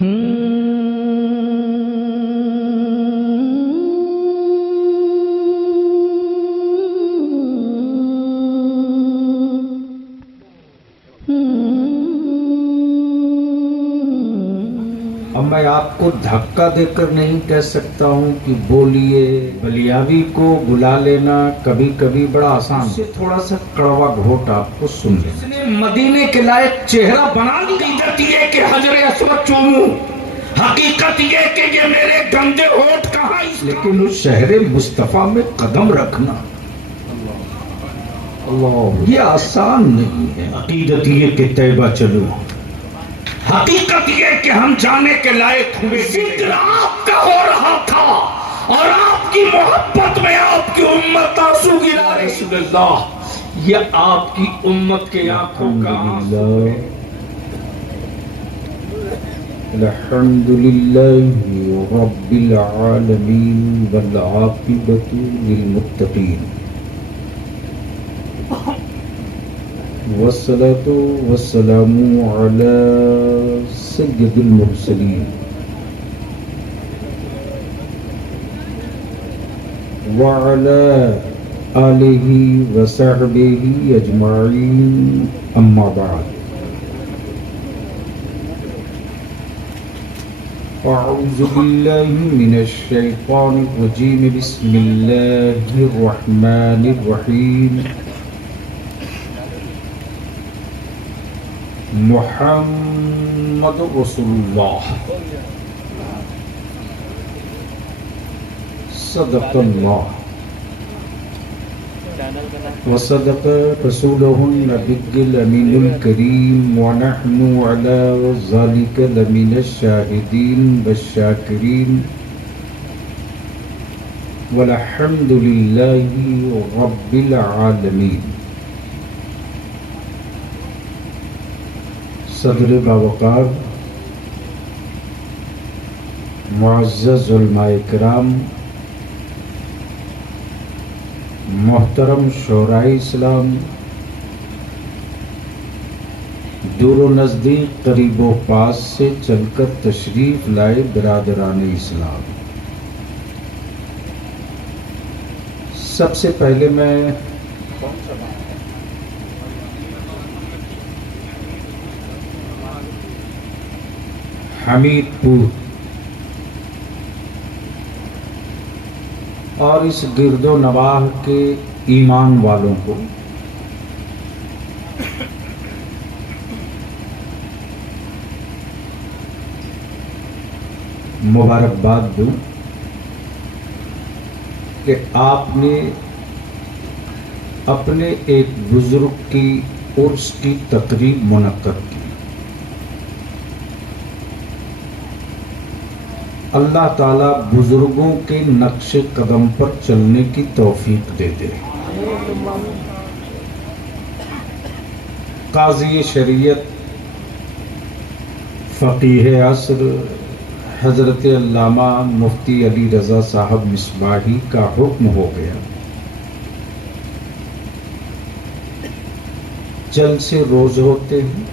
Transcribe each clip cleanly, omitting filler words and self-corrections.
اب میں آپ کو دھکا دے کر نہیں کہہ سکتا ہوں کہ بولیے، بلیاوی کو بلا لینا کبھی کبھی بڑا آسان، سے تھوڑا سا کڑوا گھوٹ آپ کو سن لیں۔ جس نے مدینے کے لائق چہرہ بنا دی، حقیقت یہ کہ حجر اسود چوموں، حقیقت یہ کہ یہ میرے گندے ہونٹ کہاں، لیکن اس شہر مصطفیٰ میں قدم رکھنا اللہ یہ آسان نہیں ہے۔ عقیدت یہ کہ طیبہ چلو، حقیقت یہ کہ ہم جانے کے لائق ہوئے، ذکر آپ کا ہو رہا تھا اور آپ کی محبت میں آپ کی امت آنسو گرا رسول اللہ، یہ آپ کی امت کے آنکھوں کا آنسو ہے۔ الحمدللہ رب العالمین والعاقبۃ للمتقین، والصلاة والسلام على سید المرسلین وعلى آلہ وصحبہ اجمعین، اما بعد، اعوذ باللہ من الشیطان الرجیم، بسم اللہ الرحمن الرحیم، محمد رسول اللہ، صدق اللہ وصدق رسولہ النبی الامین الکریم، ونحن علی ذلک لمن الشاہدین والشاکرین، والحمد للہ رب العالمین۔ صدر باوقار، معزز علماء کرام، محترم شورائے اسلام، دور و نزدیک، قریب و پاس سے چل کر تشریف لائے برادران اسلام، سب سے پہلے میں حمید پور اور اس گرد و نواح کے ایمان والوں کو مبارکباد دوں کہ آپ نے اپنے ایک بزرگ کی عرس کی تقریب منعقد کی۔ اللہ تعالیٰ بزرگوں کے نقش قدم پر چلنے کی توفیق دے دے۔ قاضی شریعت، فقیہ عصر، حضرت علامہ مفتی علی رضا صاحب مصباحی کا حکم ہو گیا، جلسے روز ہوتے ہیں،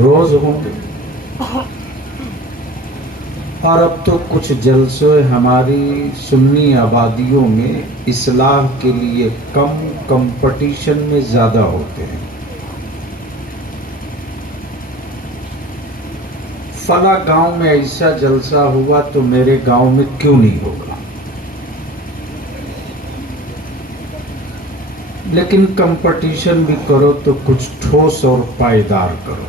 روز ہوں گے، اور اب تو کچھ جلسے ہماری سنی آبادیوں میں اصلاح کے لیے کم، کمپٹیشن میں زیادہ ہوتے ہیں۔ فلاں گاؤں میں ایسا جلسہ ہوا تو میرے گاؤں میں کیوں نہیں ہوگا، لیکن کمپٹیشن بھی کرو تو کچھ ٹھوس اور پائیدار کرو۔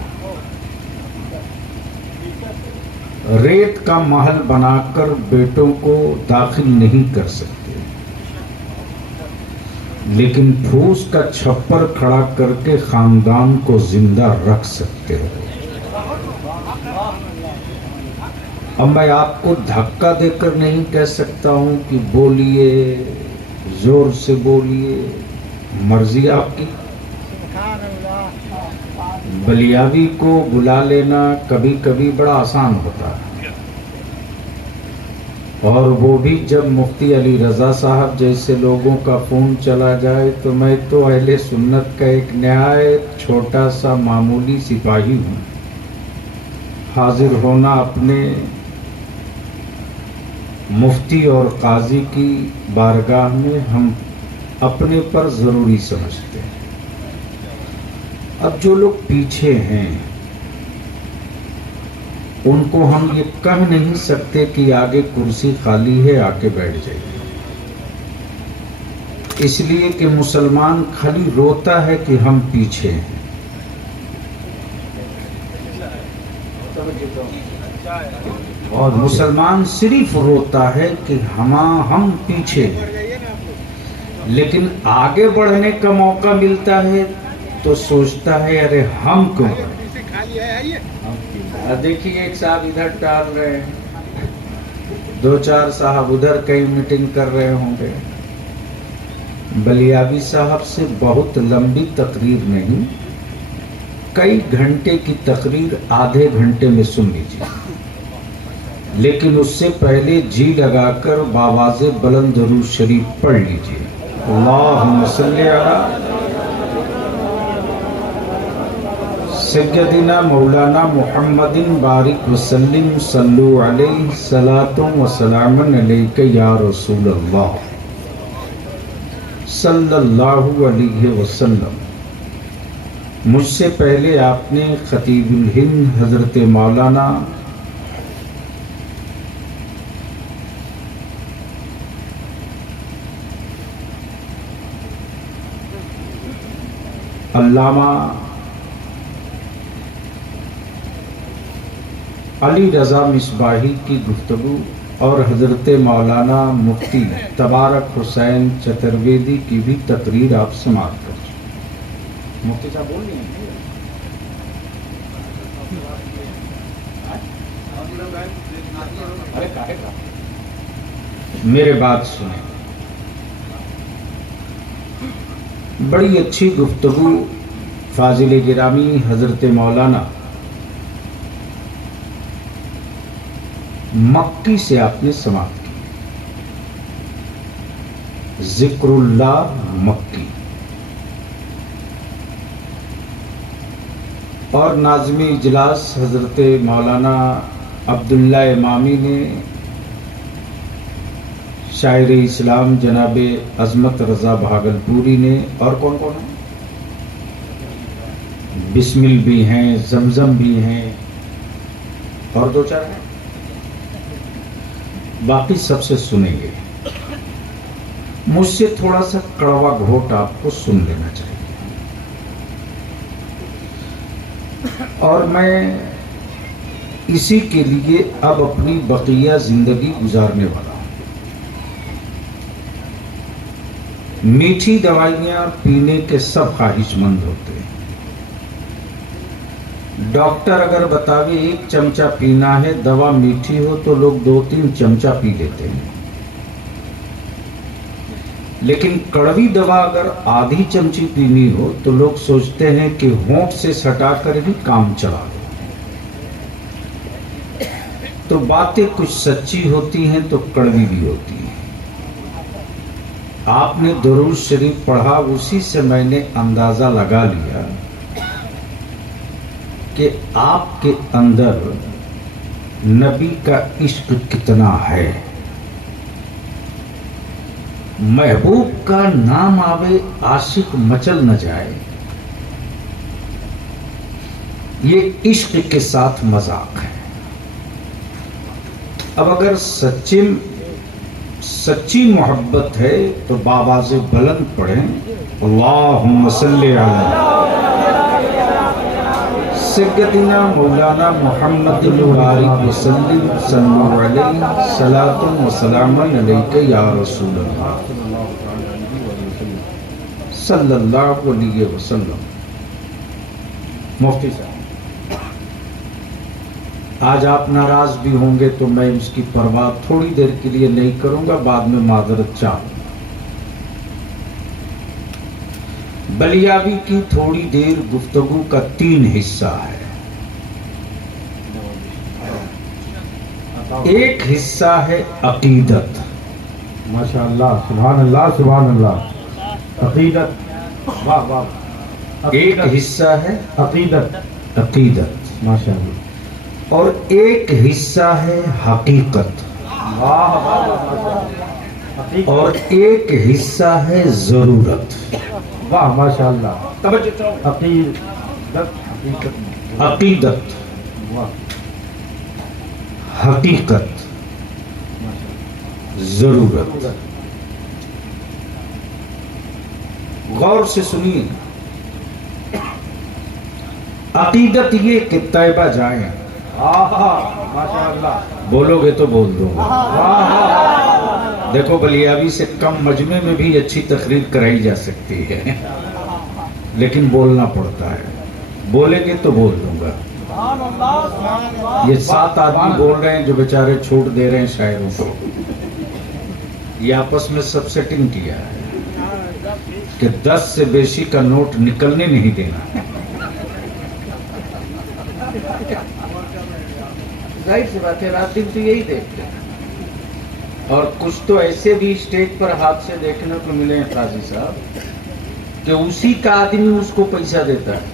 ریت کا محل بنا کر بیٹوں کو داخل نہیں کر سکتے، لیکن پھوس کا چھپر کھڑا کر کے خاندان کو زندہ رکھ سکتے ہو۔ اب میں آپ کو دھکا دے کر نہیں کہہ سکتا ہوں کہ بولیے، زور سے بولیے، مرضی آپ کی۔ بلیاوی کو بلا لینا کبھی کبھی بڑا آسان ہوتا ہے، اور وہ بھی جب مفتی علی رضا صاحب جیسے لوگوں کا فون چلا جائے تو میں تو اہل سنت کا ایک نہایت چھوٹا سا معمولی سپاہی ہوں، حاضر ہونا اپنے مفتی اور قاضی کی بارگاہ میں ہم اپنے پر ضروری سمجھتے ہیں۔ اب جو لوگ پیچھے ہیں ان کو ہم یہ کہہ نہیں سکتے کہ آگے کرسی خالی ہے آ کے بیٹھ جائیے، اس لیے کہ مسلمان خالی روتا ہے کہ ہم پیچھے ہیں، اور مسلمان صرف روتا ہے کہ ہم پیچھے ہیں، لیکن آگے بڑھنے کا موقع ملتا ہے تو سوچتا ہے ارے ہم کیوں بڑھیں۔ دیکھیے ایک صاحب ادھر ٹال رہے ہیں، دو چار صاحب ادھر کئی میٹنگ کر رہے ہوں گے۔ بلیابی صاحب سے بہت لمبی تقریر نہیں، کئی گھنٹے کی تقریر آدھے گھنٹے میں سن لیجیے، لیکن اس سے پہلے جی لگا کر بآواز بلند درود شریف پڑھ لیجیے۔ اللہم صلی علی سیدنا مولانا محمد بارک وسلم صلو علیہ صلاۃ و سلام علیک یا رسول اللہ صلی اللہ علیہ وسلم۔ مجھ سے پہلے آپ نے خطیب الہند حضرت مولانا علامہ علی رضا مصباحی کی گفتگو اور حضرت مولانا مفتی تبارک حسین چترویدی کی بھی تقریر آپ سماعت کر چکے۔ مفتی صاحب بول رہے ہیں میرے بات سنیں، بڑی اچھی گفتگو فاضل گرامی حضرت مولانا مکی سے آپ نے سماعت کی، ذکر اللہ مکی، اور ناظم اجلاس حضرت مولانا عبداللہ امامی نے، شاعر اسلام جناب عظمت رضا بھاگلپوری نے، اور کون کون ہیں، بسمل بھی ہیں، زمزم بھی ہیں، اور دو چار ہیں، باقی سب سے سنیں گے۔ مجھ سے تھوڑا سا کڑوا گھوٹ آپ کو سن لینا چاہیے، اور میں اسی کے لیے اب اپنی بقیہ زندگی گزارنے والا ہوں۔ میٹھی دوائیاں پینے کے سب خواہش مند ہوتے ہیں، ڈاکٹر اگر بتاوے 1 چمچہ پینا ہے، دوا میٹھی ہو تو لوگ 2-3 چمچہ پی لیتے ہیں، لیکن کڑوی دوا اگر آدھی چمچی پینی ہو تو لوگ سوچتے ہیں کہ ہونٹ سے سٹا کر ہی کام چلا لو۔ تو باتیں کچھ سچی ہوتی ہیں تو کڑوی بھی ہوتی ہیں۔ آپ نے درود شریف پڑھا، اسی سے میں نے اندازہ لگا لیا کہ آپ کے اندر نبی کا عشق کتنا ہے۔ محبوب کا نام آوے عاشق مچل نہ جائے، یہ عشق کے ساتھ مذاق ہے۔ اب اگر سچی محبت ہے تو بآواز بلند پڑھیں، اللہم صلی علی سیدنا مولانا محمد بارک وسلم صلو علیہ صلاۃ و سلام علیک یا رسول اللہ صلی اللہ علیہ وسلم۔ مفتی صاحب آج آپ ناراض بھی ہوں گے تو میں اس کی پرواہ تھوڑی دیر کے لیے نہیں کروں گا، بعد میں معذرت چاہوں۔ بلیابی کی تھوڑی دیر گفتگو کا 3 حصہ ہے۔ ایک حصہ ہے عقیدت، ماشاءاللہ، سبحان اللہ، سبحان اللہ، عقیدت، واہ واہ، ایک حصہ ہے عقیدت، عقیدت، ماشاءاللہ، اور ایک حصہ ہے حقیقت واہ واہ حقیقت اور ایک حصہ ہے ضرورت. واہ ماشاء اللہ توجہ چاہو. حقیقت حقیقت عقیدت واہ حقیقت ضرورت. غور سے سنیے. عقیدت یہ کہ طیبہ جائیں. ماشاء اللہ بولو گے تو بول دوں گا. واہ دیکھو بلیاوی سے کم مجمع میں بھی اچھی تقریر کرائی جا سکتی ہے لیکن بولنا پڑتا ہے. بولے گے تو بول دوں گا. یہ 7 آدمی بول رہے ہیں جو بیچارے چھوٹ دے رہے ہیں شاعروں کو. یہ آپس میں سب سیٹنگ کیا ہے کہ 10 سے بیشی کا نوٹ نکلنے نہیں دینا. ظاہر سی بات ہے رات دن تو یہی دیکھتے ہیں. اور کچھ تو ایسے بھی اسٹیج پر ہاتھ سے دیکھنے کو ملے ہیں قاضی صاحب کہ اسی کا آدمی اس کو پیسہ دیتا ہے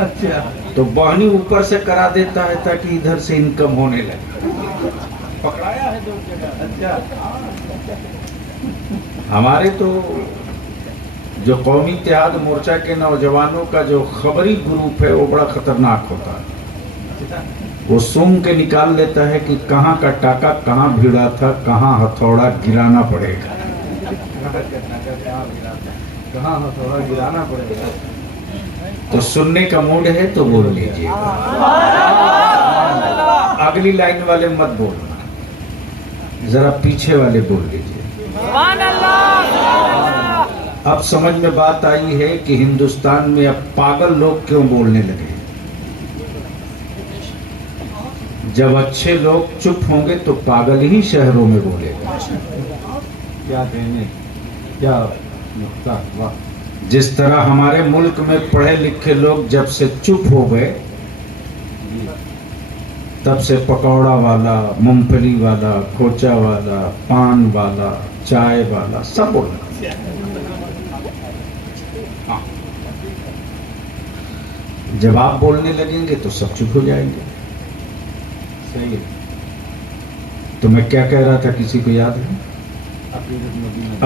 اچھا تو بہنی اوپر سے کرا دیتا ہے تاکہ ادھر سے انکم ہونے لگے. پکڑایا ہے 2 جگہ. اچھا ہمارے تو جو قومی اتحاد مورچہ کے نوجوانوں کا جو خبری گروپ ہے وہ بڑا خطرناک ہوتا ہے. وہ سونگ کے نکال لیتا ہے کہ کہاں کا ٹاکا کہاں بھیڑا تھا, کہاں ہتھوڑا گرانا پڑے گا. کہاں تھوڑا گرانا پڑے گا. تو سننے کا موڈ ہے تو بول لیجیے گا. اگلی لائن والے مت بولنا, ذرا پیچھے والے بول لیجیے. اب سمجھ میں بات آئی ہے کہ ہندوستان میں اب پاگل لوگ کیوں بولنے لگے. جب اچھے لوگ چپ ہوں گے تو پاگل ہی شہروں میں بولے گا. کیا کہنے کیا نقطہ. واہ جس طرح ہمارے ملک میں پڑھے لکھے لوگ جب سے چپ ہو گئے تب سے پکوڑا والا, مونگ پھلی والا, کھوچا والا, پان والا, چائے والا سب بولنا. جب آپ بولنے لگیں گے تو سب چپ ہو جائیں گے. صحیح ہے. تو میں کیا کہہ رہا تھا, کسی کو یاد ہے؟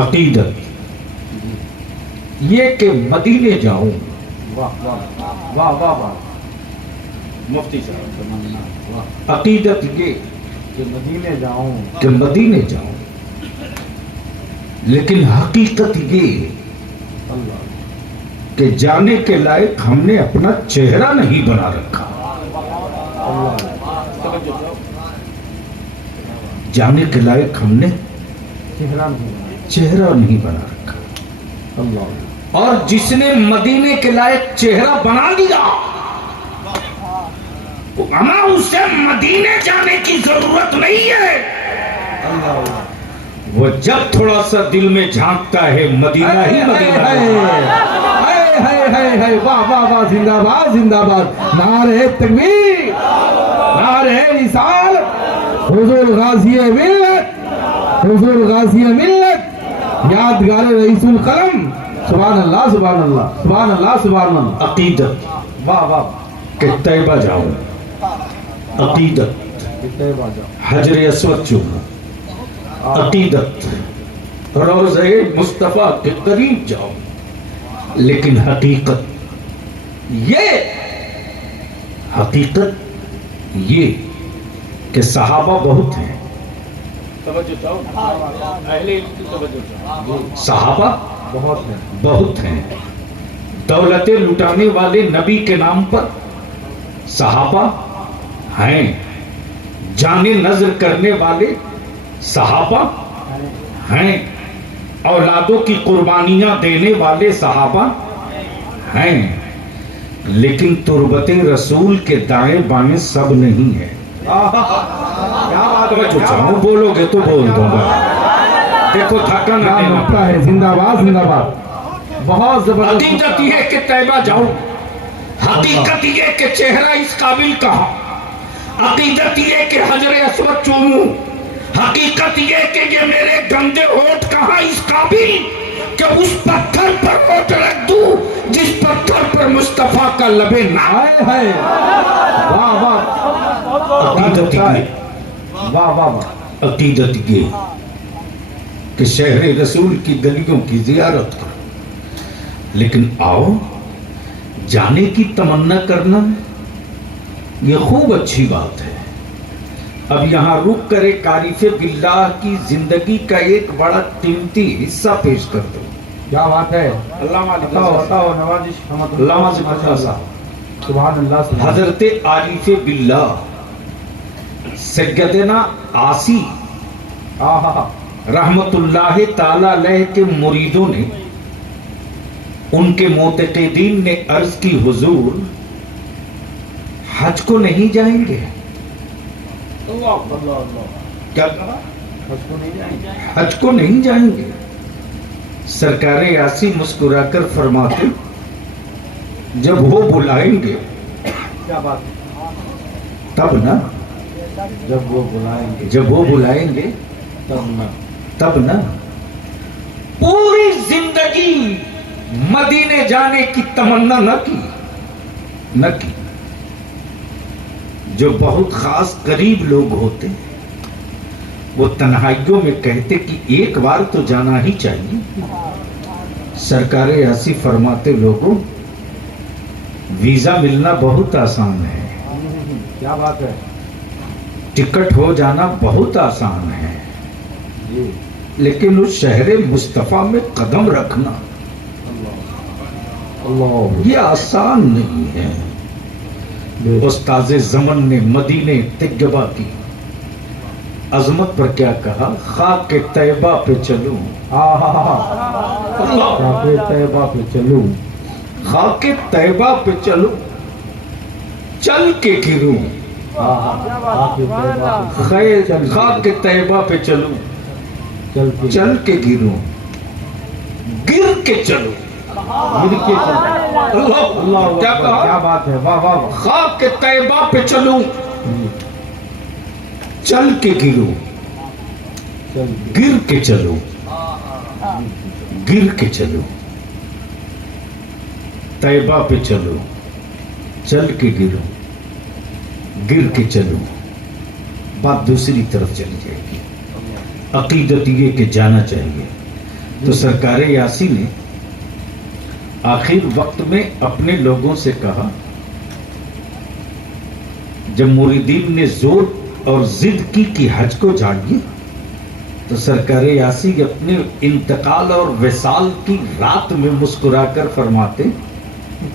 عقیدت یہ کہ مدینے جاؤں. واہ واہ واہ واہ واہ مفتی صاحب. عقیدت یہ کہ مدینے جاؤں. کہ مدینے جاؤں, لیکن حقیقت یہ اللہ کہ جانے کے لائق ہم نے اپنا چہرہ نہیں بنا رکھا. جانے کے لائق ہم نے چہرہ نہیں بنا رکھا. اللہ اور جس نے مدینے کے لائق چہرہ بنا دیا ہمیں اسے مدینے جانے کی ضرورت نہیں ہے. وہ جب تھوڑا سا دل میں جھانکتا ہے مدینہ ہی مدینہ ہے. واہ واہ واہ زندہ باد زندہ باد. نعرہ تکبیر نعرہ رسالت. حضور غازی ملت حضور غازی ملت یادگار رئیس القلم. سبحان اللہ سبحان اللہ سبحان اللہ سبحان اللہ. عقیدت واہ واہ کہ طیبہ جاؤں. عقیدت حجر اسود چوموں. عقیدت روضہ مصطفیٰ کے قریب جاؤں. لیکن حقیقت یہ کہ صحابہ بہت ہیں. صحابہ بہت ہیں. دولتیں لٹانے والے نبی کے نام پر صحابہ ہیں. جانے نظر کرنے والے صحابہ ہیں. اولادوں کی قربانیاں دینے والے صحابہ ہیں. لیکن تربت رسول کے دائیں بائیں سب نہیں ہے. بولو گے تو بول دوں گا. دیکھو تھکا نہ دینا ہے. زندہ باد زندہ باد. بہت زبردست. حقیقت یہ کہ طیبہ جاؤں. حقیقت یہ کہ چہرہ اس قابل کہا. عقیدت یہ کہ حجر اسود چوموں. حقیقت یہ کہ یہ میرے گندے ہونٹ کہاں اس قابل کہ اس پتھر پر ہونٹ رکھ دوں جس پتھر پر مصطفیٰ کا لبے نہ. واہ واہ عقیدت ہوتا ہے. یہ واہ واہ واہ. عقیدت یہ کہ شہر رسول کی گلیوں کی زیارت کرو. لیکن آؤ جانے کی تمنا کرنا یہ خوب اچھی بات ہے. اب یہاں رک کر ایک عارف باللہ کی زندگی کا ایک بڑا قیمتی حصہ پیش کر دو. کیا بات ہے. علامہ بتاؤ نوازش احمد علامہ ذکر اللہ صاحب سبحان اللہ سبحان اللہ. حضرت عارف باللہ سیدنا عاصی رحمت اللہ تعالی علیہ کے مریدوں نے ان کے معتقدین نے عرض کی حضور حج کو نہیں جائیں گے. کیا کہا؟ حج کو نہیں جائیں گے. سرکار یاسی مسکرا کر فرماتے جب وہ بلائیں گے کیا بات ہے. تب نا. جب وہ بلائیں گے جب وہ بلائیں گے تب نا. پوری زندگی مدینے جانے کی تمنا نہ کی. جو بہت خاص قریب لوگ ہوتے وہ تنہائیوں میں کہتے کہ ایک بار تو جانا ہی چاہیے. سرکار یاسی فرماتے لوگوں ویزا ملنا بہت آسان ہے. کیا بات ہے. ٹکٹ ہو جانا بہت آسان ہے. لیکن اس شہر مصطفیٰ میں قدم رکھنا یہ آسان نہیں ہے. استاذ زمن نے مدینے طیبہ کی عظمت پر کیا کہا؟ خاک طیبہ پہ چلوں. خاک طیبہ پہ چلوں. خاک طیبہ پہ چلوں چل کے گروں. خاک طیبہ پہ چلوں چل کے گروں گر کے چلوں. کیا کہا؟ کیا بات ہے. واہ واہ. خاک طیبہ پہ چلوں چل کے گروں گر کے چلوں. گر کے چلوں طیبہ پہ چلو چل کے گروں گر کے چلو. بات دوسری طرف چلی جائے گی. عقیدت یہ کہ جانا چاہیے. تو سرکار یاسی نے آخر وقت میں اپنے لوگوں سے کہا جب مریدین نے زور اور ضد کی کہ حج کو جائیے تو سرکار یاسی اپنے انتقال اور وصال کی رات میں مسکرا کر فرماتے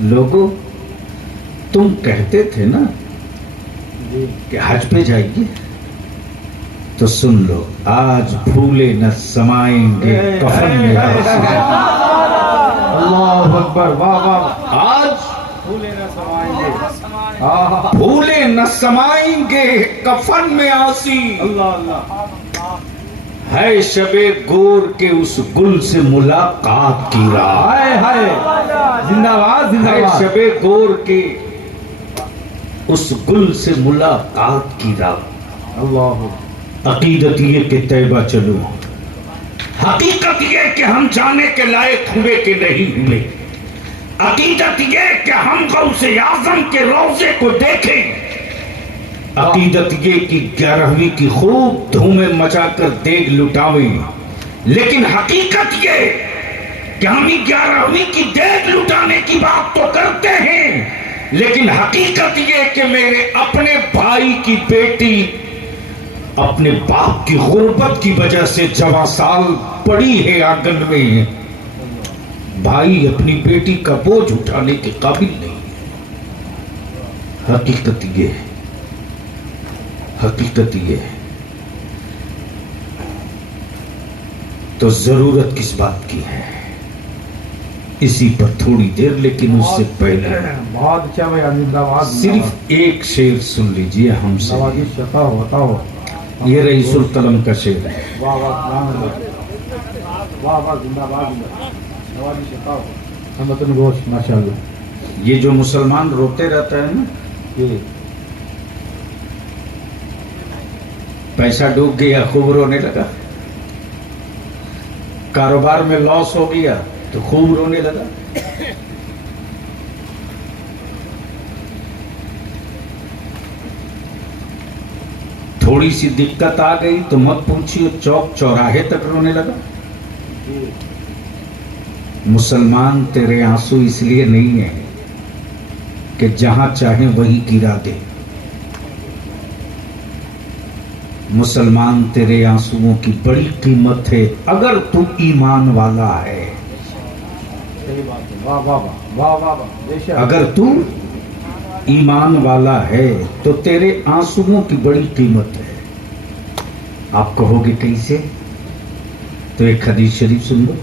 لوگوں تم کہتے تھے نا کہ حج پہ جائیے تو سن لو آج پھولے نہ سمائیں گے کفن میں. اللہ اکبر. واہ واہ. آج پھولے نہ سمائیں گے. پھولے نہ سمائیں گے کفن میں آسی. اللہ اللہ. ہے شب گور کے اس گل سے ملاقات کی راہ. ہائے ہائے. زندہ باد زندہ ہے باد. شب گور کے اس گل سے ملاقات کی راہ. اللہ. عقیدت یہ کہ طیبہ چلو. حقیقت یہ کہ ہم جانے کے لائق ہوئے کہ نہیں ہوئے. عقیدت یہ کہ ہم غوث اعظم کے روضے کو دیکھیں. عقیدت یہ کہ 11ویں کی خوب دھومیں مچا کر دیگ لٹاویں. لیکن حقیقت یہ کہ ہم 11ویں کی دیگ لٹانے کی بات تو کرتے ہیں لیکن حقیقت یہ کہ میرے اپنے بھائی کی بیٹی اپنے باپ کی غربت کی وجہ سے جواں سال پڑی ہے آنگن میں. بھائی اپنی بیٹی کا بوجھ اٹھانے کے قابل نہیں ہے. حقیقت یہ ہے. حقیقت یہ ہے. تو ضرورت کس بات کی ہے اسی پر تھوڑی دیر لیکن اس سے پہلے بہت اچھا بھائی. زندہ باد. صرف ایک شعر سن لیجئے ہم سے. نوازش بتاؤ بتاؤ. یہ رئیس القلم کا شعر ہے. واہ واہ. واہ واہ. زندہ باد. نوازش بتاؤ. ہمتن گوش ماشاءاللہ. یہ جو مسلمان روتے رہتا ہے نا یہ پیسہ ڈوب گیا خوب رونے لگا. کاروبار میں لاس ہو گیا تو خوب رونے لگا. تھوڑی سی دقت آ گئی تو مت پوچھیے چوک چوراہے تک رونے لگا. مسلمان تیرے آنسو اس لیے نہیں ہیں کہ جہاں چاہیں وہی گرا دے. مسلمان تیرے آنسوؤں کی بڑی قیمت ہے اگر تو ایمان والا ہے. اگر تو ایمان والا ہے تو تیرے آنسوؤں کی بڑی قیمت ہے. آپ کہو گے کیسے؟ تو ایک حدیث شریف سن لو.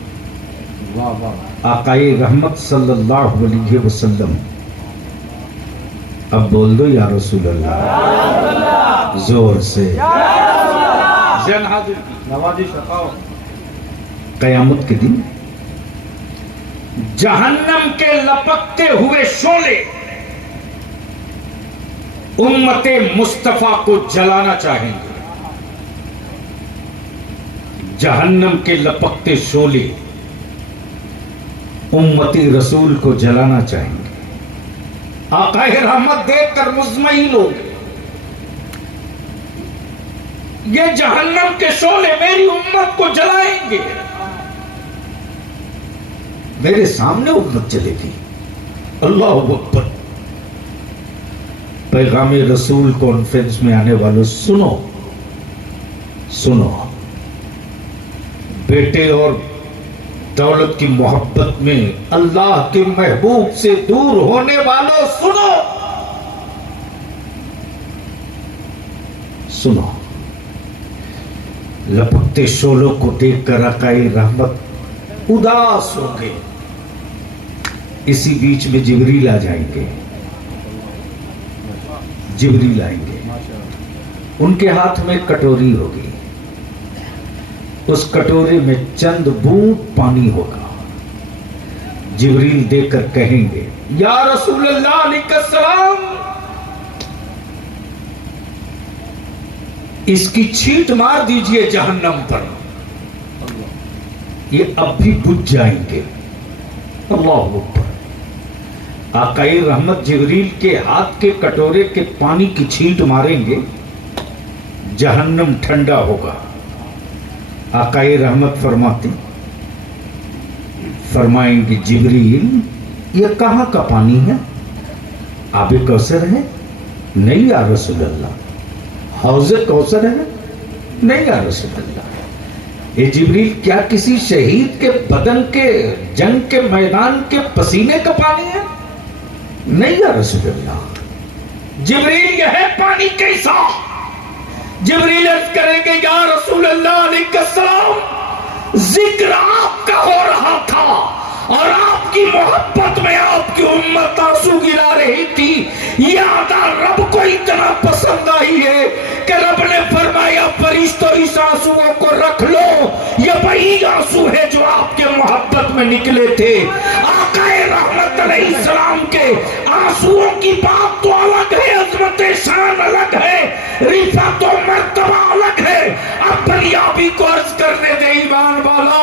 آقائے رحمت صلی اللہ علیہ وسلم، اب بول دو یا رسول اللہ زور سے. قیامت کے دن جہنم کے لپکتے ہوئے شعلے امت مصطفیٰ کو جلانا چاہیں گے. جہنم کے لپکتے شعلے امتی رسول کو جلانا چاہیں گے. آقا رحمت دیکھ کر مطمئن ہو گئے. یہ جہنم کے شعلے میری امت کو جلائیں گے. میرے سامنے امت جلے گی. اللہ اکبر. پیغام رسول کانفرنس میں آنے والوں سنو سنو. بیٹے اور دولت کی محبت میں اللہ کے محبوب سے دور ہونے والوں سنو سنو. لپکتے شعلوں کو دیکھ کر آقائے رحمت اداس ہو گئے. اسی بیچ میں جبریل آ جائیں گے. جبریل آئیں گے. ان کے ہاتھ میں کٹوری ہوگی. اس کٹورے میں چند بوند پانی ہوگا. جبریل دے کر کہیں گے یا رسول اللہ علیہ السلام اس کی چھینٹ مار دیجئے جہنم پر. یہ اب بھی بجھ جائیں گے. اللہ اکبر. آقائے رحمت جبریل کے ہاتھ کے کٹورے کے پانی کی چھینٹ ماریں گے. جہنم ٹھنڈا ہوگا. آقائے رحمت فرمائیں گے جبریل یہ کہاں کا پانی ہے؟ آب کوثر ہے؟ نہیں یا رسول اللہ. حوض کوثر ہے؟ نہیں یا رسول اللہ. یہ جبریل کیا کسی شہید کے بدن کے جنگ کے میدان کے پسینے کا پانی ہے؟ نہیں یا رسول اللہ. جبریل یہ ہے پانی کیسا؟ جبریل عرض کریں گے یا رسول اللہ علیہ السلام ذکر آپ کا ہو رہا تھا اور آپ کی محبت میں آپ کی امت آنسو گرا رہی تھی. یہ ادا رب کو اتنا پسند آئی ہے کہ رب نے فرمایا فرشتوں اس آنسوؤں کو رکھ لو. یہ وہی آنسو ہے جو آپ کے محبت میں نکلے تھے. آقا رحمت علیہ السلام کے آنسوؤں کی بات تو الگ ہے. عظمت شان الگ ہے. رفعت و مرتبہ الگ ہے. اب بلیابی کو عرض کرنے دے ایمان والا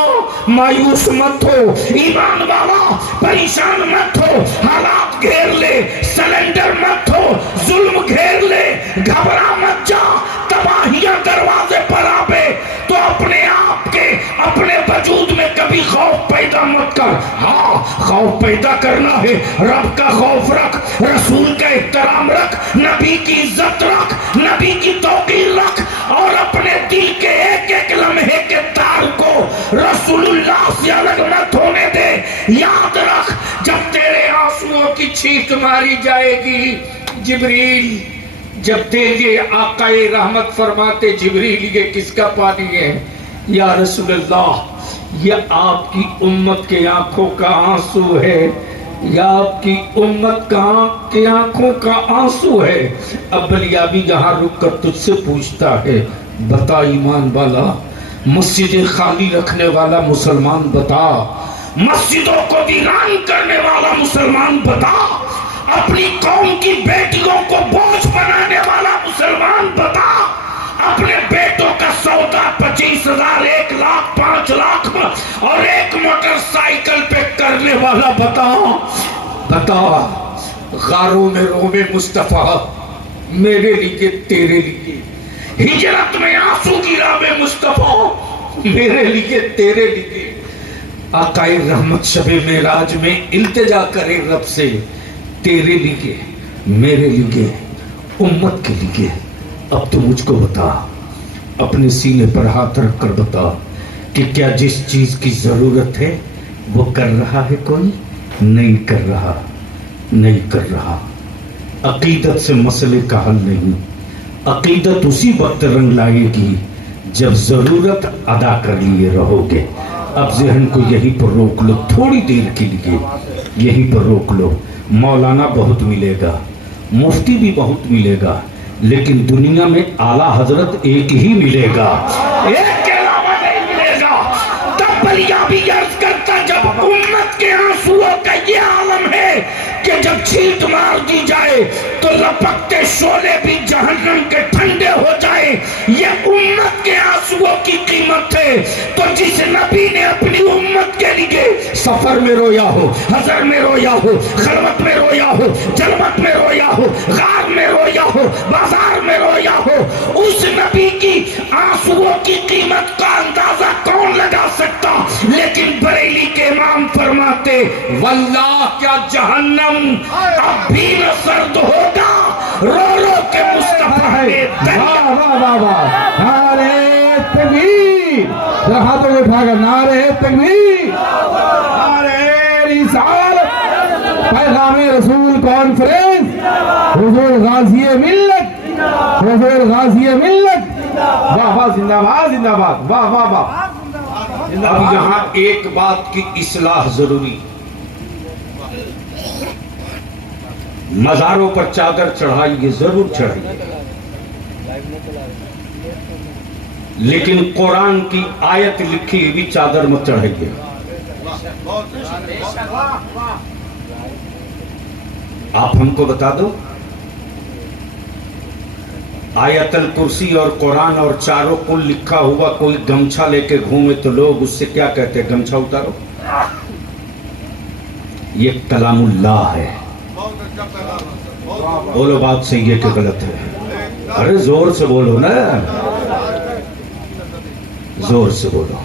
مایوس مت ہو. ایمان والا پریشان مت ہو. حالات گھیر لے سلنڈر مت ہو. ظلم گھیر لے گھبرا مت جا. تباہیاں دروازے پر آبے تو اپنے آپ کے اپنے وجود میں کبھی خوف پیدا مت کر. ہاں خوف پیدا کرنا ہے. رب کا خوف رکھ. رسول کا احترام رکھ. نبی کی عزت رکھ. نبی کی توقیر رکھ. اور اپنے دل کے ایک ایک لمحے کے تار کو رسول اللہ سے الگ مت ہونے دے. یاد رکھ جب تیرے آنسوؤں کی چھینٹ ماری جائے گی جبریل جب دیکھے آقا رحمت فرماتے جبریل یہ کس کا پانی ہے؟ یا رسول اللہ یہ آپ کی امت کے آنکھوں کا آنسو ہے. یا آپ کی امت کے آنکھوں کا آنسو ہے. اب بلیابی یہاں رک کر تجھ سے پوچھتا ہے بتا ایمان والا مسجد خالی رکھنے والا مسلمان بتا. مسجدوں کو ویران کرنے والا مسلمان بتا. اپنی قوم کی بیٹیوں کو بوجھ بنانے والا مسلمان بتا. اپنے بیٹوں کا سودا 25,000 1 لاکھ 5 لاکھ اور ایک موٹر سائیکل پہ کرنے والا بتا. بتا غاروں میں رومے مصطفیٰ میرے لیے تیرے لیے ہجرت میں آنسو گرا بے مصطفیٰ میرے لیے تیرے لیے. آقائے رحمت شب معراج میں التجا کرے رب سے تیرے لیے میرے لیے امت کے لیے. اب تو مجھ کو بتا اپنے سینے پر ہاتھ رکھ کر بتا کہ کیا جس چیز کی ضرورت ہے وہ کر رہا ہے کوئی؟ نہیں کر رہا، نہیں کر رہا. عقیدت سے مسئلے کا حل نہیں. عقیدت اسی وقت رنگ لائے گی جب ضرورت ادا کر لیے رہو گے. اب ذہن کو یہیں پر روک لو تھوڑی دیر کے لیے، یہیں پر روک لو. مولانا بہت ملے گا، مفتی بھی بہت ملے گا، لیکن دنیا میں اعلیٰ حضرت ایک ہی ملے گا، ایک کے علاوہ نہیں ملے گا. تب بلیابی عرض کرتا جب امت کے آنسوؤں کا یہ عالم ہے کہ جب چھینٹ مار دی جائے تو لپکتے شعلے بھی جہنم کے ٹھنڈے ہو جائے. یہ امت کے آنسوؤں کی قیمت ہے. تو جس نبی نے اپنی امت کے لیے سفر میں رویا ہو، حضر میں رویا ہو، خلوت میں رویا ہو، جلوت میں رویا ہو، غار میں رویا ہو، بازار میں رویا ہو، اس نبی کی آنسوؤں کی قیمت کا اندازہ کون لگا سکتا؟ لیکن بریلی کے امام فرماتے واللہ کیا جہنم اب بھی نہ سرد ہوگا رو رو کے مصطفیٰ نے واہ واہ واہ واہ. نعرہ تکبیر. ہاتھوں کو اٹھا کر نعرہ تکبیر، نعرہ رسالت، پیغام رسول کانفرنس، حضور غازی ملت، حضور غازی ملت. واہ واہ، زندہ باد زندہ باد، واہ واہ واہ. اب یہاں ایک بات کی اصلاح ضروری. مزاروں پر چادر چڑھائیے، ضرور چڑھائیے، لیکن قرآن کی آیت لکھی ہوئی چادر مت چڑھائیے. آپ ہم کو بتا دو آیت الکرسی اور قرآن اور چاروں کو لکھا ہوا کوئی گمچھا لے کے گھومے تو لوگ اس سے کیا کہتے ہیں؟ گمچھا اتارو. یہ کلام اللہ ہے. بولو بات صحیح ہے کہ غلط ہے؟ ارے زور سے بولو نا، زور سے بولو.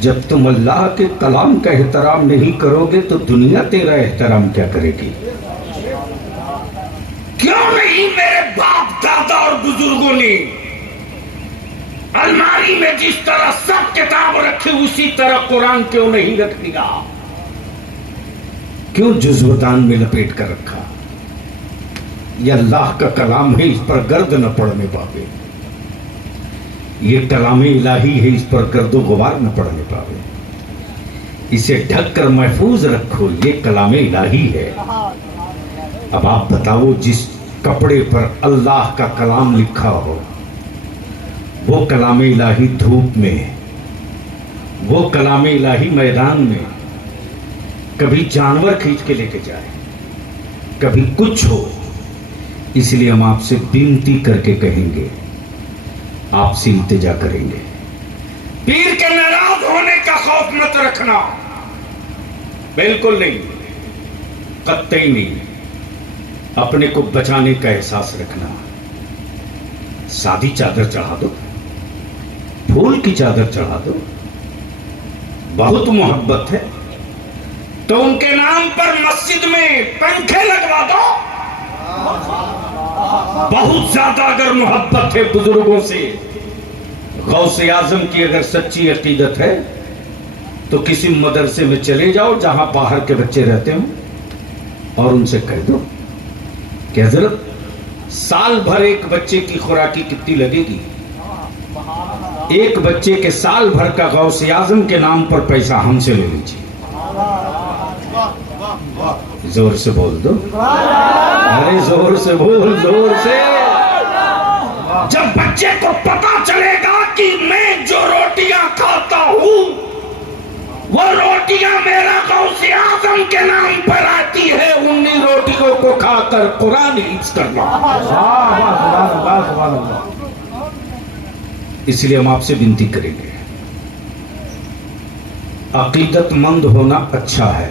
جب تم اللہ کے کلام کا احترام نہیں کرو گے تو دنیا تیرا احترام کیا کرے گی؟ کیوں نہیں میرے باپ دادا اور بزرگوں نے الماری میں جس طرح سب کتاب رکھی اسی طرح قرآن کیوں نہیں رکھ دیا؟ کیوں جزوتان میں لپیٹ کر رکھا؟ یہ اللہ کا کلام ہے، اس پر گرد نہ پڑنے پاوے. یہ کلام الہی ہے، اس پر گرد و غبار نہ پڑنے پاوے. اسے ڈھک کر محفوظ رکھو، یہ کلام الہی ہے. اب آپ بتاؤ جس کپڑے پر اللہ کا کلام لکھا ہو وہ کلام الہی دھوپ میں، وہ کلام الہی میدان میں، کبھی جانور کھینچ کے لے کے جائے، کبھی کچھ ہو. اس لیے ہم آپ سے بنتی کر کے کہیں گے، آپ سے التجا کریں گے، پیر کے ناراض ہونے کا خوف مت رکھنا، بالکل نہیں، قطعی نہیں. اپنے کو بچانے کا احساس رکھنا. سادی چادر چڑھا دو، پھول کی چادر چڑھا دو، بہت محبت ہے تو ان کے نام پر مسجد میں پنکھے لگوا دو. بہت زیادہ اگر محبت ہے بزرگوں سے، غوث اعظم کی اگر سچی عقیدت ہے تو کسی مدرسے میں چلے جاؤ جہاں باہر کے بچے رہتے ہوں اور ان سے کہہ دو کہ حضرت سال بھر ایک بچے کی خوراکی کتنی لگے گی؟ ایک بچے کے سال بھر کا غوث اعظم کے نام پر پیسہ ہم سے لے لیجیے. زور سے بول دو، ارے زور سے بول، زور سے. جب بچے کو پتا چلے گا کہ میں جو روٹیاں کھاتا ہوں وہ روٹیاں میرا غوث اعظم کے نام پر آتی ہے، انہی روٹیوں کو کھا کر قرآن حفظ کرنا. اس لیے ہم آپ سے بنتی کریں گے، عقیدت مند ہونا اچھا ہے،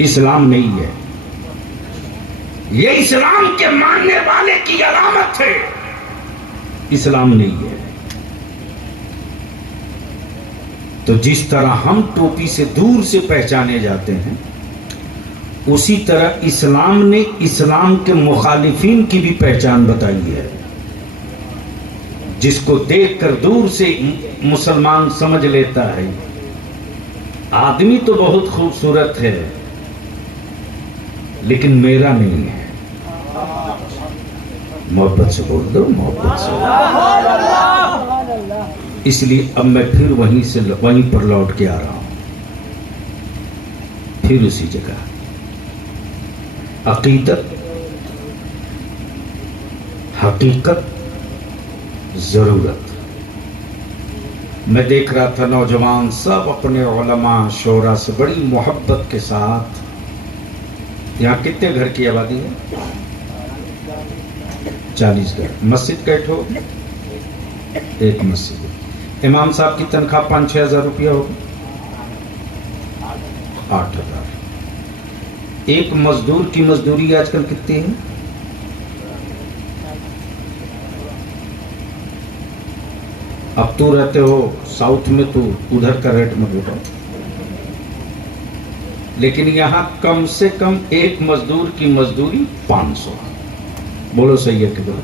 اسلام نہیں ہے. یہ اسلام کے ماننے والے کی علامت ہے، اسلام نہیں ہے. تو جس طرح ہم ٹوپی سے دور سے پہچانے جاتے ہیں، اسی طرح اسلام نے اسلام کے مخالفین کی بھی پہچان بتائی ہے. جس کو دیکھ کر دور سے مسلمان سمجھ لیتا ہے آدمی تو بہت خوبصورت ہے لیکن میرا نہیں ہے. محبت سے بول دو، محبت سے. اس لیے اب میں پھر وہیں پر لوٹ کے آ رہا ہوں، پھر اسی جگہ. عقیدت، حقیقت، ضرورت. میں دیکھ رہا تھا نوجوان سب اپنے علماء شورا سے بڑی محبت کے ساتھ. یہاں کتنے گھر کی آبادی ہے؟ 40 گھر. مسجد کا ایک مسجد. امام صاحب کی تنخواہ 5-6 ہزار روپیہ ہوگی، 8,000. ایک مزدور کی مزدوری آج کل کتنی ہے؟ اب تو رہتے ہو ساؤتھ میں، تو ادھر کا ریٹ مت بتاؤ، لیکن یہاں کم سے کم ایک مزدور کی مزدوری 500. بولو صحیح ہے کہ بولو؟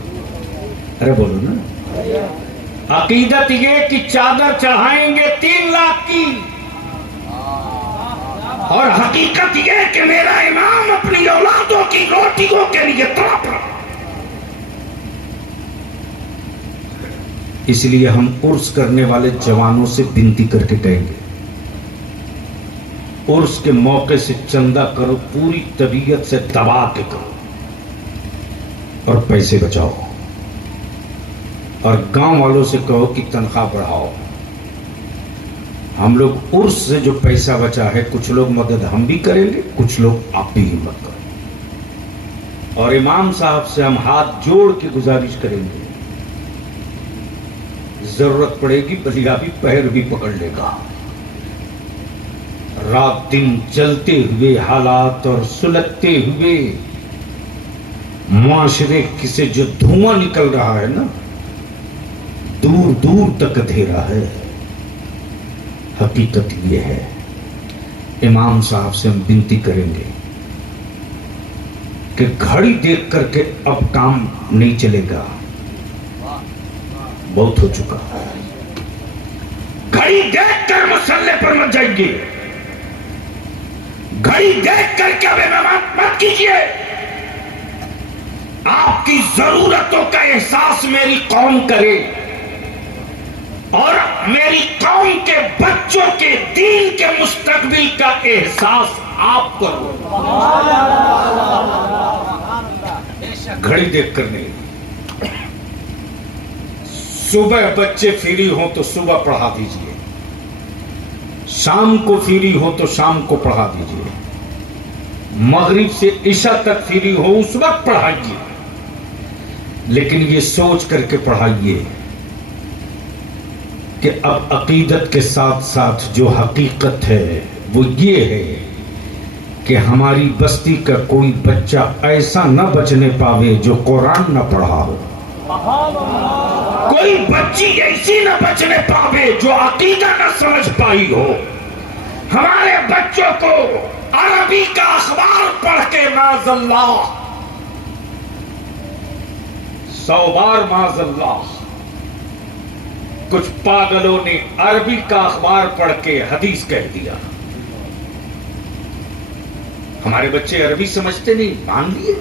ارے بولو نا. عقیدت یہ کہ چادر چڑھائیں گے 3 لاکھ کی، اور حقیقت یہ کہ میرا امام اپنی اولادوں کی روٹیوں کے لیے تڑپ رہا. اس لیے ہم عرس کرنے والے جوانوں سے بنتی کر کے کہیں گے، عرس کے موقع سے چندہ کرو، پوری طبیعت سے دبا کے کرو اور پیسے بچاؤ، اور گاؤں والوں سے کہو کہ تنخواہ بڑھاؤ. ہم لوگ عرس سے جو پیسہ بچا ہے، کچھ لوگ مدد ہم بھی کریں گے، کچھ لوگ آپ بھی ہمت کریں. اور امام صاحب سے ہم ہاتھ جوڑ کے گزارش کریں گے، ضرورت پڑے گی بلیابی پیر بھی پکڑ لے گا. رات دن چلتے ہوئے حالات اور سلگتے ہوئے معاشرے سے جو دھواں نکل رہا ہے نا، دور دور تک اندھیرا ہے. حقیقت یہ ہے. امام صاحب سے ہم بنتی کریں گے کہ گھڑی دیکھ کر کے اب کام نہیں چلے گا، بہت ہو چکا. گھڑی دیکھ کر مسلح پر مت جائیے، گھڑی دیکھ کر کے اب امامت مت کیجیے. آپ کی ضرورتوں کا احساس میری قوم کرے، اور میری قوم کے بچوں کے دین کے مستقبل کا احساس آپ کرو. گھڑی دیکھ کر نہیں. صبح بچے فری ہوں تو صبح پڑھا دیجئے، شام کو فری ہو تو شام کو پڑھا دیجئے، مغرب سے عشاء تک فری ہو اس وقت پڑھائیے. لیکن یہ سوچ کر کے پڑھائیے کہ اب عقیدت کے ساتھ ساتھ جو حقیقت ہے وہ یہ ہے کہ ہماری بستی کا کوئی بچہ ایسا نہ بچنے پاوے جو قرآن نہ پڑھا ہو، کوئی بچی ایسی نہ بچنے پاوے جو عقیدہ نہ سمجھ پائی ہو. ہمارے بچوں کو عربی کا اخبار پڑھ کے معاذ اللہ، 100 بار معاذ اللہ، کچھ پاگلوں نے عربی کا اخبار پڑھ کے حدیث کہہ دیا. ہمارے بچے عربی سمجھتے نہیں، مان لیے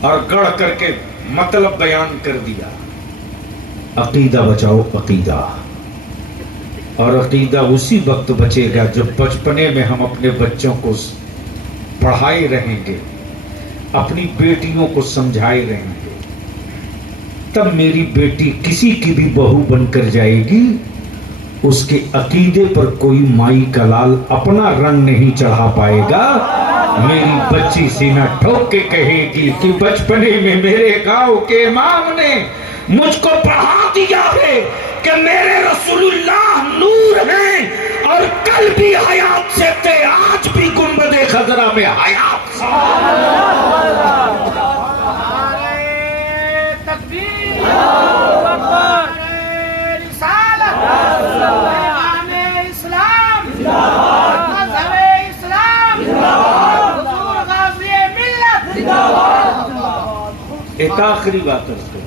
اور گڑھ کر کے مطلب بیان کر دیا. عقیدہ بچاؤ، عقیدہ. اور عقیدہ اسی وقت بچے گا جب بچپنے میں ہم اپنے بچوں کو پڑھائے رہیں گے، اپنی بیٹیوں کو سمجھائے رہیں گے. تب میری بیٹی کسی کی بھی بہو بن کر جائے گی، اس کے عقیدے پر کوئی مائی کا لال اپنا رنگ نہیں چڑھا پائے گا. میری بچی سینہ ٹھوک کے کہے گی کہ بچپنے میں میرے گاؤں کے امام نے مجھ کو پڑھا دیا ہے کہ میرے رسول اللہ نور ہیں اور کل بھی حیات سے تھے، آج بھی گنبد خضرا میں حیات سے۔ تکبیر، اکبر، رسالت، پیغام اسلام، مذہب اسلام، حضور غازی ملت۔ ایک آخری بات عرض کروں،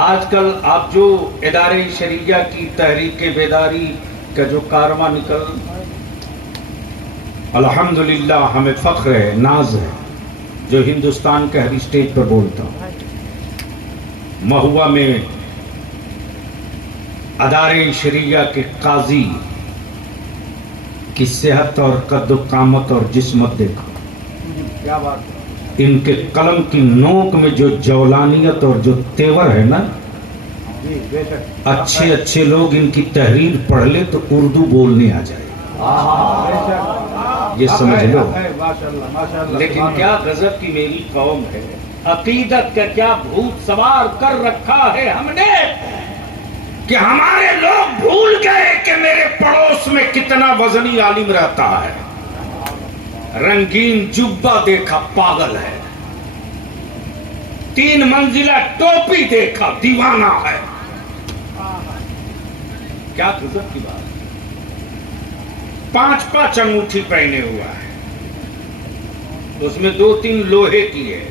آج کل آپ جو ادارے شریعہ کی تحریک بیداری کا جو کارواں نکل، الحمدللہ ہمیں فخر ہے، ناز ہے، جو ہندوستان کے ہر اسٹیج پر بولتا ہوں۔ مہوا میں ادارے شریعہ کے قاضی کی صحت اور قد و قامت اور جسمت دیکھو، کیا بات ہے۔ ان کے قلم کی نوک میں جو جولانیت اور جو تیور ہے نا، جی بے شک، اچھے اچھے لوگ ان کی تحریر پڑھ لے تو اردو بولنے آ جائے، بے شک، یہ سمجھ لو۔ ماشاءاللہ ماشاءاللہ۔ لیکن کیا غضب کی میری قوم ہے، عقیدت کا کیا بھوت سوار کر رکھا ہے ہم نے کہ ہمارے لوگ بھول گئے کہ میرے پڑوس میں کتنا وزنی عالم رہتا ہے، رنگین جبہ دیکھا پاگل ہے، 3 منزلہ ٹوپی دیکھا دیوانہ ہے۔ کیا غضب کی بات، 5 انگوٹھی پہنے ہوا ہے، اس میں 2-3 لوہے کی ہے،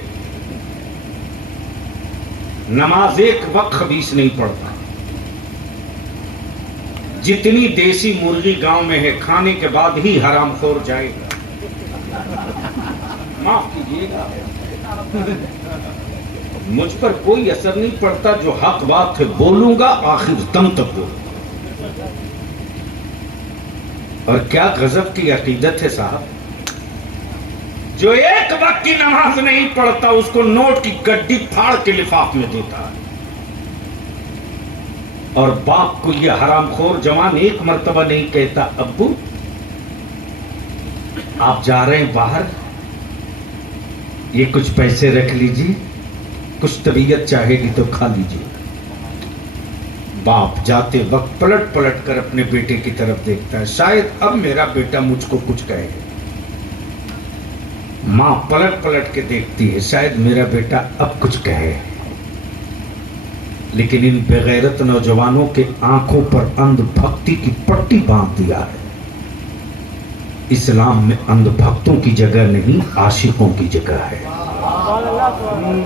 نماز ایک وقت خبیث نہیں پڑتا، جتنی دیسی مرغی گاؤں میں ہے کھانے کے بعد ہی حرام خور جائے گا، معاف کیجیے گا، مجھ پر کوئی اثر نہیں پڑتا، جو حق بات ہے بولوں گا، آخر دم تک بولوں گا۔ اور کیا غضب کی عقیدت ہے صاحب، جو ایک وقت کی نماز نہیں پڑھتا اس کو نوٹ کی گڈی پھاڑ کے لفاف میں دیتا ہے، اور باپ کو یہ حرام خور جوان ایک مرتبہ نہیں کہتا ابو آپ جا رہے ہیں باہر، یہ کچھ پیسے رکھ لیجیے، کچھ طبیعت چاہے گی تو کھا لیجیے۔ باپ جاتے وقت پلٹ پلٹ کر اپنے بیٹے کی طرف دیکھتا ہے، شاید اب میرا بیٹا مجھ کو کچھ کہے گا۔ ماں پلٹ پلٹ کے دیکھتی ہے، شاید میرا بیٹا اب کچھ کہے، لیکن ان بغیرت نوجوانوں کے آنکھوں پر اندھ بھکتی کی پٹی باندھ دیا ہے۔ اسلام میں اندھ بھکتوں کی جگہ نہیں، عاشقوں کی جگہ ہے۔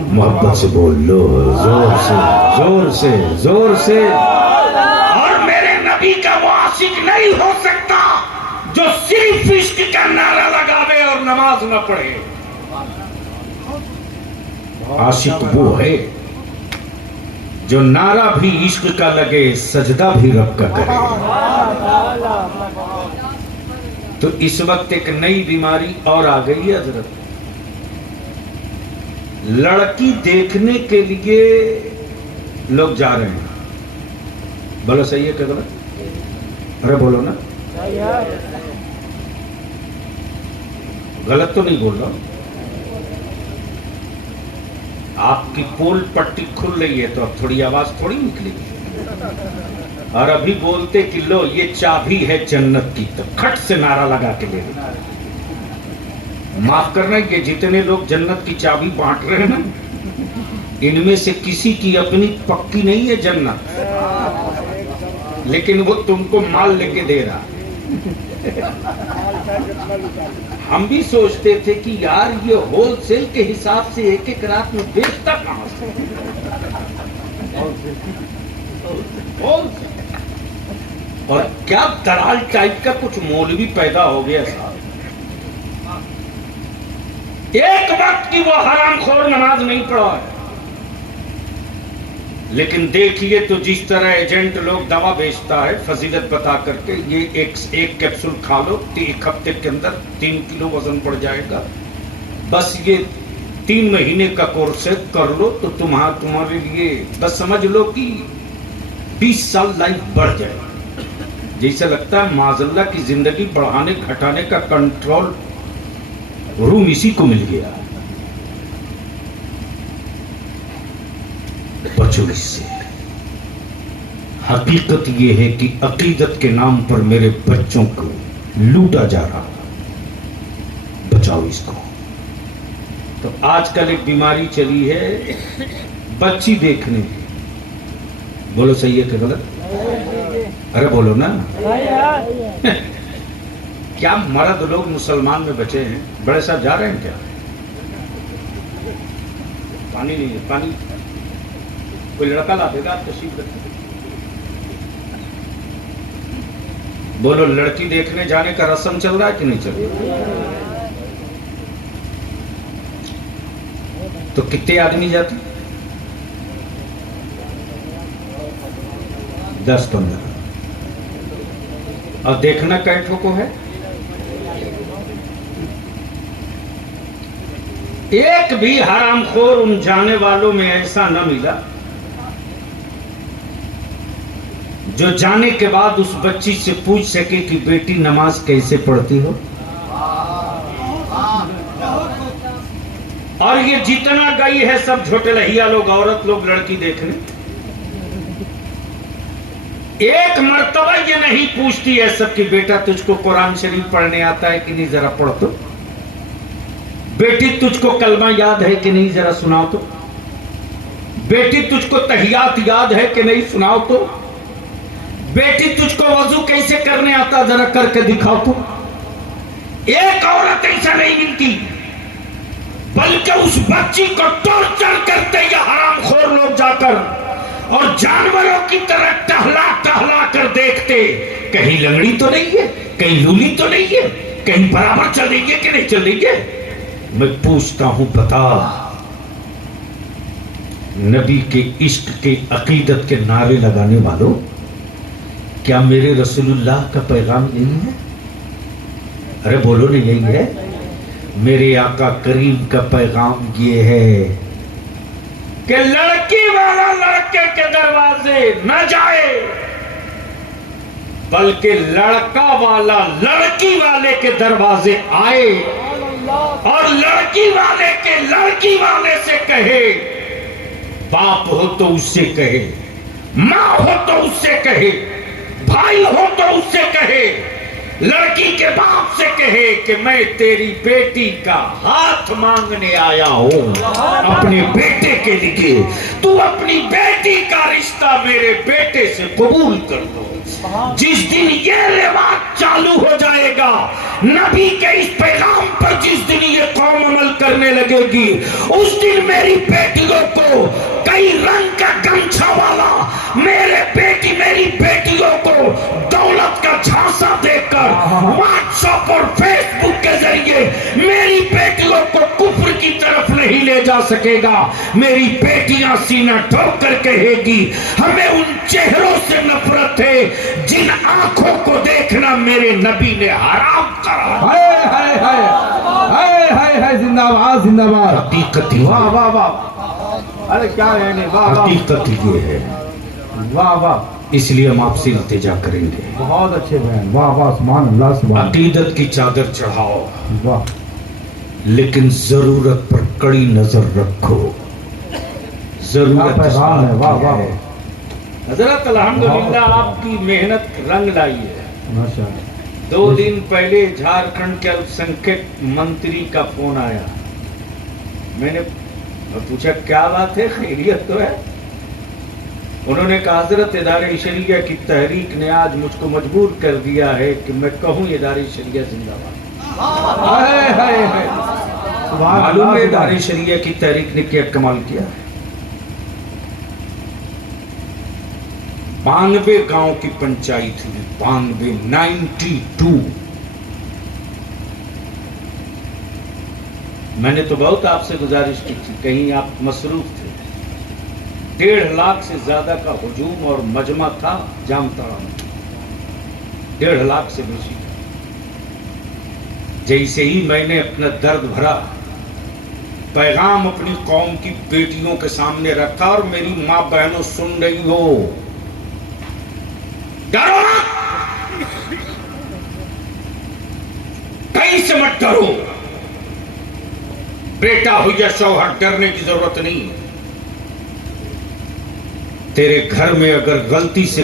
محبت سے بول لو، زور سے زور سے زور سے۔ اور میرے نبی کا وہ عاشق نہیں ہو سکتا جو صرف عشق کا نعرہ لگاوے اور نماز نہ پڑھے۔ عاشق وہ ہے جو نعرہ بھی عشق کا لگے، سجدہ بھی رب کا کرے۔ تو اس وقت ایک نئی بیماری اور آ گئی ہے حضرت، لڑکی دیکھنے کے لیے لوگ جا رہے ہیں، بولو صحیح ہے کہ غلط؟ ارے بولو نا، غلط تو نہیں بول رہا ہوں۔ آپ کی پول پٹی کھل رہی ہے تو اب تھوڑی آواز تھوڑی نکلے گی، اور ابھی بولتے کہ لو یہ چابی ہے جنت کی تو کھٹ سے نعرہ لگا کے لے لو۔ معاف کرنا کہ جتنے لوگ جنت کی چابی بانٹ رہے ہیں نا، ان میں سے کسی کی اپنی پکی نہیں ہے جنت، لیکن وہ تم کو مال لے کے دے رہا۔ ہم بھی سوچتے تھے کہ یار یہ ہول سیل کے حساب سے ایک ایک رات میں بیچتا کہاں سے؟ اور کیا دلال ٹائپ کا کچھ مولوی پیدا ہو گیا صاحب، ایک وقت کی وہ حرام خور نماز نہیں پڑھا ہے، لیکن دیکھیے تو جس طرح ایجنٹ لوگ دوا بیچتا ہے فضیلت بتا کر کے، یہ ایک کیپسول کھا لو 1 ہفتے کے اندر 3 کلو وزن بڑھ جائے گا، بس یہ 3 مہینے کا کورس کر لو تو تمہارے لیے بس سمجھ لو کہ 20 سال لائف بڑھ جائے گا۔ جیسے لگتا ہے معاذ اللہ کی زندگی بڑھانے گھٹانے کا کنٹرول روم اسی کو مل گیا۔ بچو اس سے، حقیقت یہ ہے کہ عقیدت کے نام پر میرے بچوں کو لوٹا جا رہا، بچاؤ اس کو۔ تو آج کل ایک بیماری چلی ہے بچی دیکھنے کی، بولو صحیح ہے کہ غلط؟ ارے بولو نا۔ کیا مرد لوگ مسلمان میں بچے ہیں؟ بڑے صاحب جا رہے ہیں کیا؟ پانی نہیں ہے، پانی کوئی لڑکا لا دے گا، آپ تشریف رکھیں۔ بولو لڑکی دیکھنے جانے کا رسم چل رہا ہے کہ نہیں چل رہا؟ تو کتنے آدمی جاتے؟ 10-15۔ اور دیکھنا کیٹھوں کو ہے؟ ایک بھی حرام خور ان جانے والوں میں ایسا نہ ملا جو جانے کے بعد اس بچی سے پوچھ سکے کہ بیٹی نماز کیسے پڑھتی ہو؟ اور یہ جتنا گئی ہے سب جھوٹے لہیا لوگ، عورت لوگ لڑکی دیکھنے، ایک مرتبہ یہ نہیں پوچھتی ہے سب کہ بیٹا تجھ کو قرآن شریف پڑھنے آتا ہے کہ نہیں، ذرا پڑھ تو۔ بیٹی تجھ کو کلمہ یاد ہے کہ نہیں، ذرا سناؤ تو۔ بیٹی تجھ کو تحیات یاد ہے کہ نہیں، سناؤ تو۔ بیٹی تجھ کو وضو کیسے کرنے آتا، ذرا کر کے دکھاؤ تو۔ ایک عورت ایسا نہیں ملتی، بلکہ اس بچی کو ٹارچر کرتے یہ حرام خور لوگ جا کر، اور جانوروں کی طرح ٹہلا ٹہلا کر دیکھتے کہیں لنگڑی تو نہیں ہے، کہیں لولی تو نہیں ہے، کہیں برابر چل رہی ہے کہ نہیں چل رہی ہے۔ میں پوچھتا ہوں بتا، نبی کے عشق کے عقیدت کے نعرے لگانے والوں، کیا میرے رسول اللہ کا پیغام یہی ہے؟ ارے بولو نا، یہی ہے؟ میرے آقا کریم کا پیغام یہ ہے کہ لڑکی والا لڑکے کے دروازے نہ جائے، بلکہ لڑکا والا لڑکی والے کے دروازے آئے، اور لڑکی والے کے لڑکی والے سے کہے، باپ ہو تو اس سے کہے، ماں ہو تو اس سے کہے، بھائی ہو تو اس سے کہے، لڑکی کے باپ سے کہے کہ میں تیری بیٹی کا ہاتھ مانگنے آیا ہوں اپنے بیٹے کے لیے، تو اپنی بیٹی کا رشتہ میرے بیٹے سے قبول کر دو۔ جس دن یہ رواج چالو ہو جائے گا، نبی کے اس پیغام پر جس دن یہ قوم عمل کرنے لگے گی، اس دن میری بیٹیوں کو کئی رنگ کا گمچھا والا میری بیٹیوں کو دولت کا جھانسا دے کر واٹس ایپ اور فیس بک کے ذریعے میری بیٹیوں کو کفر کی طرف نہیں لے جا سکے گا۔ میری بیٹیاں سینہ ٹھوک کر کہے گی، ہمیں ان چہروں سے نفرت ہے جن آنکھوں کو دیکھنا میرے نبی نے حرام کرا۔ ہائے ہائے ہائے ہائے ہائے ہائے، زندہ باد زندہ باد۔ حقیقت واہ واہ واہ، ارے کیا رہنے، واہ واہ حقیقت یہ ہے، واہ واہ، اس لیے ہم آپ سے التجا کریں گے، بہت اچھے بہن، واہ واہ، سبحان اللہ سبحان عقیدت کی چادر چڑھاؤ، واہ، لیکن ضرورت پر کڑی نظر رکھو۔ ضرورت کیا پیغام ہے، واہ واہ، حضرت الحمدللہ آپ کی محنت رنگ لائی ہے۔ ماشاء اللہ۔ 2 دن پہلے جھارکھنڈ کے الپسنکھیک منتری کا فون آیا، میں نے پوچھا کیا بات ہے، خیریت تو ہے؟ انہوں نے کہا حضرت ادارہ شریعہ کی تحریک نے آج مجھ کو مجبور کر دیا ہے کہ میں کہوں ادارہ شریعہ زندہ باد۔ ہائے ہائے ہائے، سبحان معلوم ہے اللہ ادارہ شریعہ کی تحریک نے کیا کمال کیا ہے؟ 92 گاؤں کی پنچایت ہوئی، 92 میں نے تو بہت آپ سے گزارش کی تھی، کہیں آپ مصروف تھے۔ 1.5 لاکھ سے زیادہ کا ہجوم اور مجمع تھا جامتاڑا میں، 1.5 لاکھ سے بیشی تھا۔ جیسے ہی میں نے اپنا درد بھرا پیغام اپنی قوم کی بیٹیوں کے سامنے رکھا، اور میری ماں بہنوں سن رہی ہو، ڈرو مت، کہیں سے مت ڈرو، بیٹا ہو یا شوہر، ڈرنے کی ضرورت نہیں۔ تیرے گھر میں اگر غلطی سے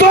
2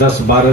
10-12